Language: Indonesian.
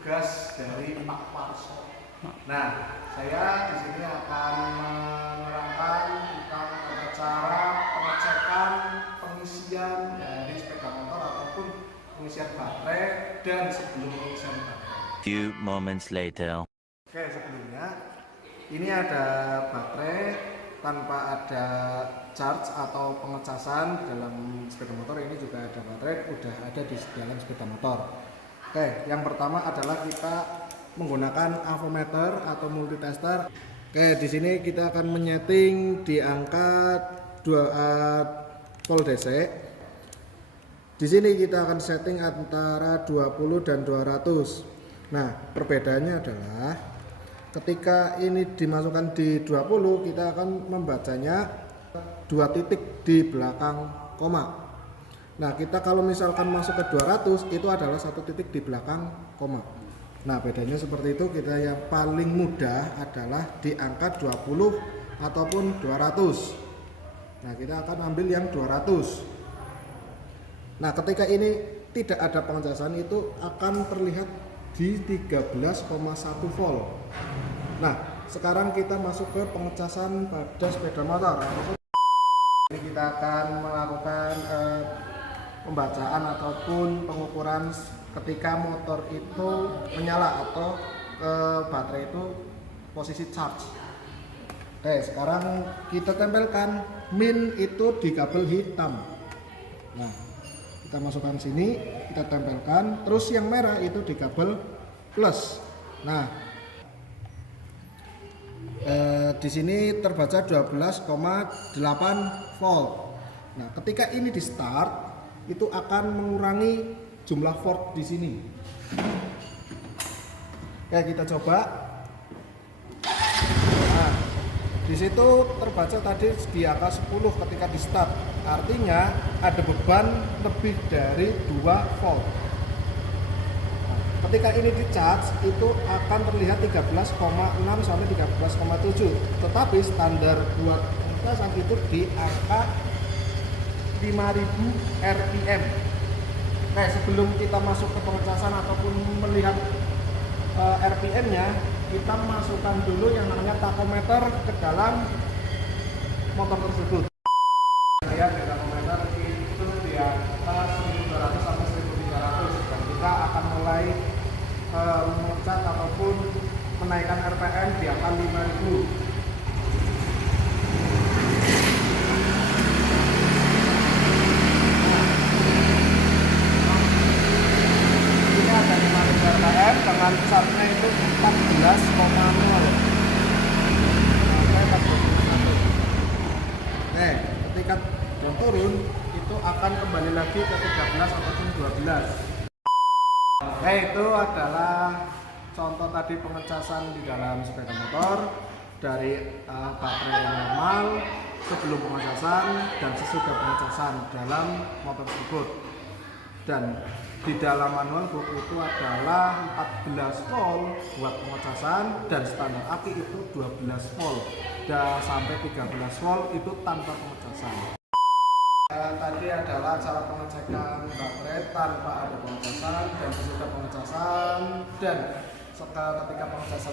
tugas dari Pak Parso. Nah, saya di sini akan menerangkan tentang cara pengecekan pengisian dari sepeda motor ataupun pengisian baterai dan sebelum pengisian baterai. Few moments later. Oke, sebelumnya ini ada baterai tanpa ada charge atau pengecasan dalam sepeda motor. Ini juga ada baterai udah ada di dalam sepeda motor. Oke, yang pertama adalah kita menggunakan avometer atau multitester. Oke, di sini kita akan menyeting di angka 2 volt DC. Di sini kita akan setting antara 20 dan 200. Nah, perbedaannya adalah ketika ini dimasukkan di 20, kita akan membacanya 2 titik di belakang koma. Nah, kita kalau misalkan masuk ke 200, itu adalah 1 titik di belakang koma. Nah, bedanya seperti itu. Kita yang paling mudah adalah di angka 20 ataupun 200. Nah, kita akan ambil yang 200. Nah, ketika ini tidak ada pengecasan, itu akan terlihat di 13,1 volt. Nah, sekarang kita masuk ke pengecasan pada sepeda motor. Ini kita akan melakukan pembacaan ataupun pengukuran ketika motor itu menyala atau baterai itu posisi charge. Oke, sekarang kita tempelkan min itu di kabel hitam. Nah, kita masukkan sini, kita tempelkan, terus yang merah itu di kabel plus. Nah, di sini terbaca 12,8 volt. Nah, ketika ini di start, itu akan mengurangi jumlah volt di sini. Oke, kita coba. Nah, di situ terbaca tadi di angka 10 ketika di start. Artinya ada beban lebih dari 2 volt. Nah, ketika ini di charge itu akan terlihat 13,6 sampai 13,7. Tetapi standar buat pengecasan itu di angka 5000 rpm. Nah, sebelum kita masuk ke pengecasan ataupun melihat rpm-nya, kita masukkan dulu yang namanya tachometer ke dalam motor tersebut. Saya di tachometer itu di atas 1200 sampai 1300 dan kita akan mulai mengecat ataupun menaikkan rpm di angka 5000. RPM dengan charge-nya itu 14,0. Oke, ketika turun itu akan kembali lagi ke 13 ataupun 12. Oke, itu adalah contoh tadi pengecasan di dalam sepeda motor dari baterai yang normal sebelum pengecasan dan sesudah pengecasan dalam motor tersebut. Dan di dalam manual book itu adalah 14 volt buat pengecasan dan standar aki itu 12 volt dan sampai 13 volt itu tanpa pengecasan. Tadi adalah cara pengecekan baterai tanpa ada pengecasan dan sesudah pengecasan dan ketika pengecasan